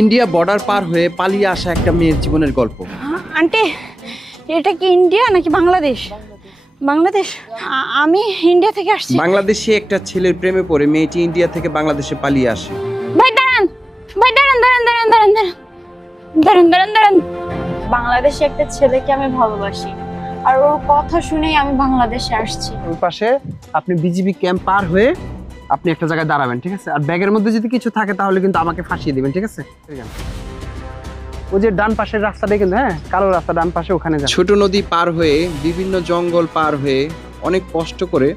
India border পার হয়ে পালিয়ে আসা একটা মেয়ের জীবনের গল্প। আন্টি, এটা কি ইন্ডিয়া নাকি বাংলাদেশ? বাংলাদেশ। আমি ইন্ডিয়া থেকে আসছি। বাংলাদেশে একটা ছেলের প্রেমে পড়ে মেয়েটি ইন্ডিয়া থেকে বাংলাদেশে পালিয়ে আসে। ভাই দাঁড়ান, ভাই দাঁড়ান দাঁড়ান দাঁড়ান দাঁড়ান দাঁড়ান দাঁড়ান দাঁড়ান। বাংলাদেশে একটা ছেলেকে আমি ভালোবাসি, আর ওর কথা শুনেই আমি বাংলাদেশে আসছি। ওই পাশে আপনি বিজিবি ক্যাম্প পার হয়ে আপনি একটা জায়গায় দাঁড়াবেন, ঠিক আছে? আর ব্যাগের মধ্যে যদি কিছু থাকে তাহলে কিন্তু আমাকে ফাঁসিয়ে দিবেন, ঠিক আছে? ওই যে ডান পাশের রাস্তাটা কিন্তু, হ্যাঁ, কালো রাস্তা, ডান পাশে ওখানে যান। ছোট নদী পার হয়ে বিভিন্ন জঙ্গল পার হয়ে অনেক কষ্ট করে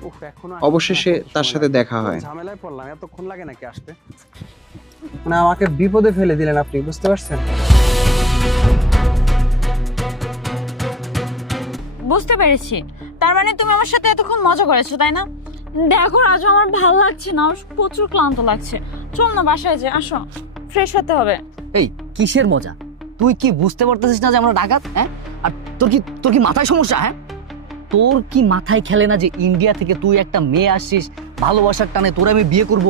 অবশেষে তার সাথে দেখা হয়। ঝামেলায় পড়লাম, এতক্ষণ লাগে নাকি আসতে? না, আমাকে বিপদে ফেলে দিলেন আপনি, বুঝতে পারছেন? বুঝতে পেরেছি, তার মানে তুমি আমার সাথে এতক্ষণ মজা করেছো, তাই না? দেখো রাজু, আমার ভালো লাগছে না, আমার প্রচুর ক্লান্ত লাগছে। চল না বাসায় যাই, আসো, ফ্রেশ হতে হবে। এই কিসের মজা? তুই কি বুঝতে পারতেছিস না যে আমরা ডাকাত? হ্যাঁ, আর তোর কি মাথায় সমস্যা? হ্যাঁ, তোর কি মাথায় খেলে না যে ইন্ডিয়া থেকে তুই একটা মেয়ে আসছিস, ভালোবাসার টানে তোর আমি বিয়ে করব?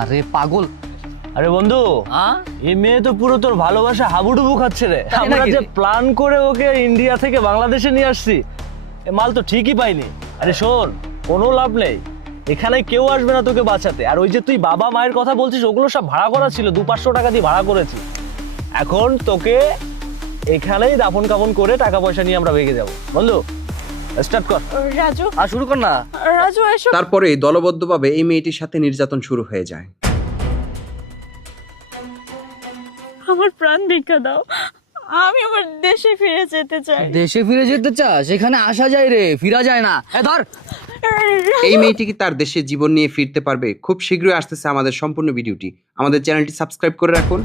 আরে পাগল! আরে বন্ধু, এই মেয়ে তো পুরো তোর ভালোবাসা হাবুডুবু খাচ্ছে রে। আমরা যে প্ল্যান করে ওকে ইন্ডিয়া থেকে বাংলাদেশে নিয়ে আসছি, এ মাল তো ঠিকই পাইনি। আরে শোন, কোনো লাভ নেই, এখানে কেউ আসবে না তোকে বাঁচাতে। আর ওই যে তুই বাবা মায়ের কথা বলছিস, ওগুলো সব ভাড়া করা ছিল, 200-500 টাকা দিয়ে ভাড়া করেছি। এখন তোকে এখানেই দাফন কাফন করে টাকা পয়সা নিয়ে আমরা ভেগে যাবো। বন্ধু, স্টার্ট কর। রাজু, আর শুরু কর না। রাজু এসো। তারপরে দলবদ্ধভাবে এই মেয়েটির সাথে নির্যাতন শুরু হয়ে যায়। আমার প্রাণ ভিক্ষা দাও, আমি আমার দেশে ফিরে যেতে চাই। দেশে ফিরে যেতে চাস? সেখানে আসা যায় রে, ফিরা যায় না। ধর। এই মেয়েটি কি তার দেশে জীবন নিয়ে ফিরতে পারবে? খুব শীঘ্রই আসতেছে আমাদের সম্পূর্ণ ভিডিওটি। আমাদের চ্যানেলটি সাবস্ক্রাইব করে রাখুন।